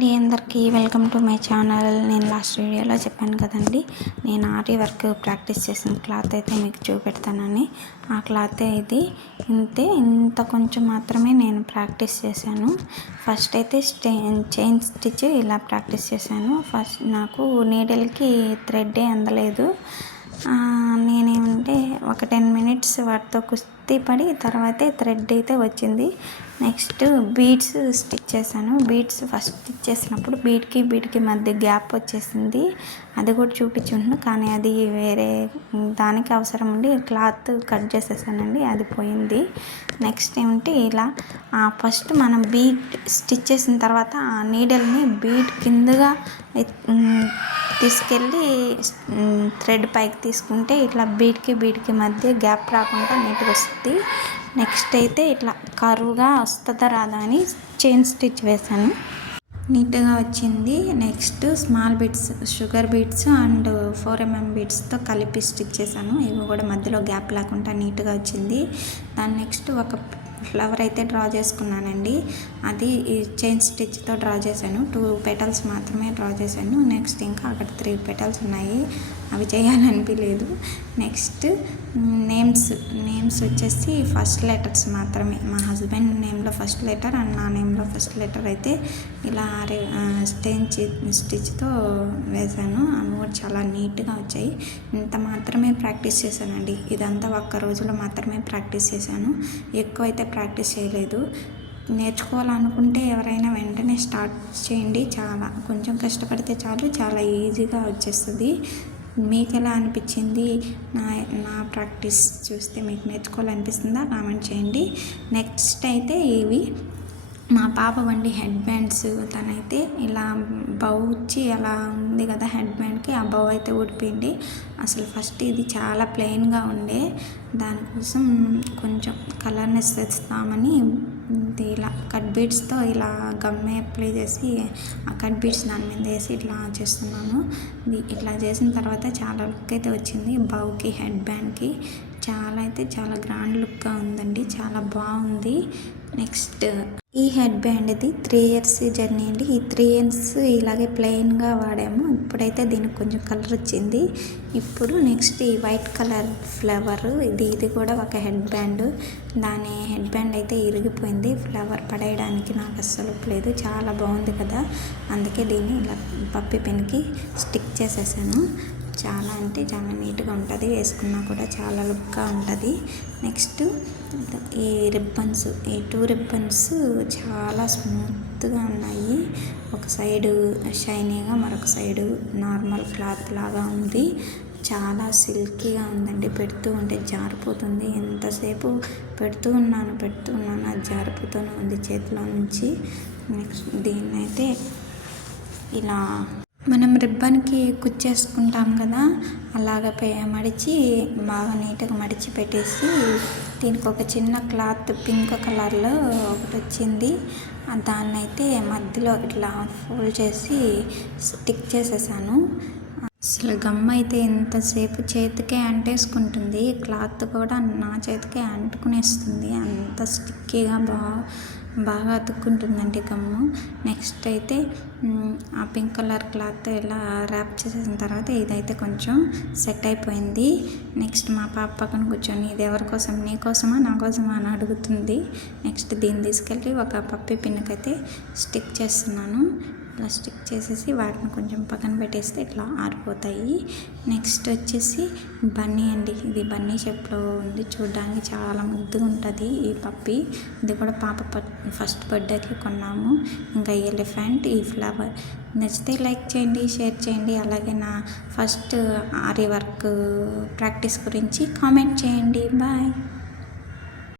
అండి అందరికీ welcome to my channel. నేను లాస్ట్ వీడియోలో చెప్పాను కదండి నేను ఆరి వర్క్ ప్రాక్టీస్ చేసిన క్లాత్ అయితే మీకు చూపెడతానని. ఆ క్లాత్ ఇది. ఇంతే ఇంత కొంచెం మాత్రమే నేను ప్రాక్టీస్ చేశాను. ఫస్ట్ అయితే స్టే చైన్ స్టిచ్ ఇలా ప్రాక్టీస్ చేశాను. ఫస్ట్ నాకు నీడిల్కి థ్రెడ్డే అందలేదు. నేనేమంటే ఒక టెన్ మినిట్స్ వాటితో కుస్తీ పడి తర్వాతే థ్రెడ్ అయితే వచ్చింది. నెక్స్ట్ బీడ్స్ స్టిచ్ చేశాను. బీడ్స్ ఫస్ట్ స్టిచ్ చేసినప్పుడు బీడ్కి బీడ్కి మధ్య గ్యాప్ వచ్చేసింది. అది కూడా చూపించుంటున్నాను కానీ అది వేరే దానికి అవసరం ఉండి క్లాత్ కట్ చేసేసానండి అది పోయింది. నెక్స్ట్ ఏమంటే ఇలా ఫస్ట్ మనం బీట్ స్టిచ్ చేసిన తర్వాత ఆ నీడల్ని బీట్ కిందగా తీసుకెళ్ళి థ్రెడ్ పైకి తీసుకుంటే ఇట్లా బీడ్కి బీడ్కి మధ్య గ్యాప్ రాకుండా నీట్గా వస్తుంది. నెక్స్ట్ అయితే ఇట్లా కరువుగా వస్తుందా రాదా అని చైన్ స్టిచ్ వేసాను నీట్గా వచ్చింది. Next small beads sugar beads and four MM బీట్స్తో కలిపి స్టిచ్ చేశాను. ఇవి కూడా మధ్యలో గ్యాప్ లేకుండా నీట్గా వచ్చింది. దాని నెక్స్ట్ ఒక ఫ్లవర్ అయితే డ్రా చేసుకున్నానండి. అది చైన్ స్టిచ్తో డ్రా చేశాను. టూ పెటల్స్ మాత్రమే డ్రా చేశాను. నెక్స్ట్ ఇంకా అక్కడ త్రీ పెటల్స్ ఉన్నాయి. అవి చేయాలనిపించలేదు నెక్స్ట్ నేమ్స్ నేమ్స్ వచ్చేసి ఫస్ట్ లెటర్స్ మాత్రమే. మా హస్బెండ్ నేమ్లో ఫస్ట్ లెటర్ అండ్ నా నేమ్లో ఫస్ట్ లెటర్ అయితే ఇలా స్టెంచ్ స్టిచ్తో వేశాను అవి కూడా చాలా నీట్గా వచ్చాయి. ఇంత మాత్రమే ప్రాక్టీస్ చేశానండి. ఇదంతా ఒక్క రోజులో మాత్రమే ప్రాక్టీస్ చేశాను. ఎక్కువ అయితే ప్రాక్టీస్ చేయలేదు. నేర్చుకోవాలనుకుంటే ఎవరైనా వెంటనే స్టార్ట్ చేయండి. చాలా కొంచెం కష్టపడితే చాలు చాలా ఈజీగా వచ్చేస్తుంది. మీకు ఎలా అనిపించింది? నా నా ప్రాక్టీస్ చూస్తే మీకు నేర్చుకోవాలనిపిస్తుందా? కామెంట్ చేయండి. నెక్స్ట్ అయితే ఇవి మా పాప వండి హెడ్ బ్యాండ్స్ తనైతే ఇలా బౌ వచ్చి అలా ఉంది కదా హెడ్ బ్యాండ్కి ఆ బౌ అయితే ఊడిపోయింది. అసలు ఫస్ట్ ఇది చాలా ప్లెయిన్గా ఉండే. దానికోసం కొంచెం కలర్నెస్ తెస్తామని ఇలా కట్ బీడ్స్తో ఇలా గమ్మే అప్లై చేసి ఆ కట్ బీడ్స్ దాని మీద వేసి ఇట్లా చేస్తున్నాను. ఇట్లా చేసిన తర్వాత చాలా లుక్ అయితే వచ్చింది బౌకి హెడ్ బ్యాండ్కి. చాలా అయితే చాలా గ్రాండ్ లుక్గా ఉందండి. చాలా బాగుంది. నెక్స్ట్ ఈ హెడ్ బ్యాండ్ ఇది త్రీ ఇయర్స్ జర్నీ అండి. ఈ త్రీ ఇయర్స్ ఇలాగే ప్లెయిన్గా వాడాము. ఇప్పుడైతే దీనికి కొంచెం కలర్ వచ్చింది. ఇప్పుడు నెక్స్ట్ ఈ వైట్ కలర్ ఫ్లవర్ ఇది ఇది కూడా ఒక హెడ్ బ్యాండ్ దాని హెడ్ బ్యాండ్ అయితే ఇరిగిపోయింది. ఫ్లవర్ పడేయడానికి నాకు అస్సలు లేదు. చాలా బాగుంది కదా. అందుకే దీన్ని ఇలా పప్పి పెన్కి స్టిక్ చేసేసాను. చాలా అంటే చాలా నీట్గా ఉంటుంది. వేసుకున్నా కూడా చాలా లుక్గా ఉంటుంది. నెక్స్ట్ ఈ రిబ్బన్స్ ఈ టూ రిబ్బన్స్ చాలా స్మూత్గా ఉన్నాయి. ఒక సైడు షైనీగా మరొక సైడు నార్మల్ క్లాత్ లాగా ఉంది. చాలా సిల్కీగా ఉందండి. పెడుతూ ఉంటే జారిపోతుంది. ఎంతసేపు పెడుతూ ఉన్నాను పెడుతూ ఉన్నాను అది జారిపోతూనే ఉంది చేతిలో నుంచి. నెక్స్ట్ దీన్నైతే ఇలా మనం రిబ్బన్కి కుచ్చేసుకుంటాం కదా అలాగ మడిచి బాగా నీట్గా మడిచి పెట్టేసి దీనికి ఒక చిన్న క్లాత్ పింక్ కలర్లో ఒకటి వచ్చింది. దాన్ని అయితే మధ్యలో ఇట్లా ఫోల్డ్ చేసి స్టిక్ చేసేసాను. అసలు గమ్ అయితే ఎంతసేపు చేతికే అంటేసుకుంటుంది క్లాత్ కూడా నా చేతికే అంటుకునేస్తుంది. అంత స్టిక్కీగా బాగా బాగా అతుక్కుంటుందండి గమ్ము. నెక్స్ట్ అయితే ఆ పింక్ కలర్ క్లాత్ ఇలా ర్యాప్ చేసేసిన తర్వాత ఇదైతే కొంచెం సెట్ అయిపోయింది. నెక్స్ట్ మా పాప పక్కన కూర్చొని ఇది ఎవరి కోసం? నీ కోసమా? నా కోసమా? అని అడుగుతుంది. నెక్స్ట్ దీన్ని తీసుకెళ్ళి ఒక పప్పి పిన్నకైతే స్టిక్ చేస్తున్నాను. అట్లా స్టిక్ చేసేసి వాటిని కొంచెం పక్కన పెట్టేస్తే ఇట్లా ఆరిపోతాయి. నెక్స్ట్ వచ్చేసి బన్నీ అండి. ఇది బన్నీ షేప్లో ఉంది. చూడడానికి చాలా ముద్దుగా ఉంటుంది ఈ పప్పి. ఇది కూడా పాప ఫస్ట్ బర్త్డేకి కొన్నాము. ఇంకా ఎలిఫెంట్ ఈ ఫ్లవర్. నచ్చితే లైక్ చేయండి షేర్ చేయండి. అలాగే నా ఫస్ట్ ఆరి వర్క్ ప్రాక్టీస్ గురించి కామెంట్ చేయండి. బాయ్.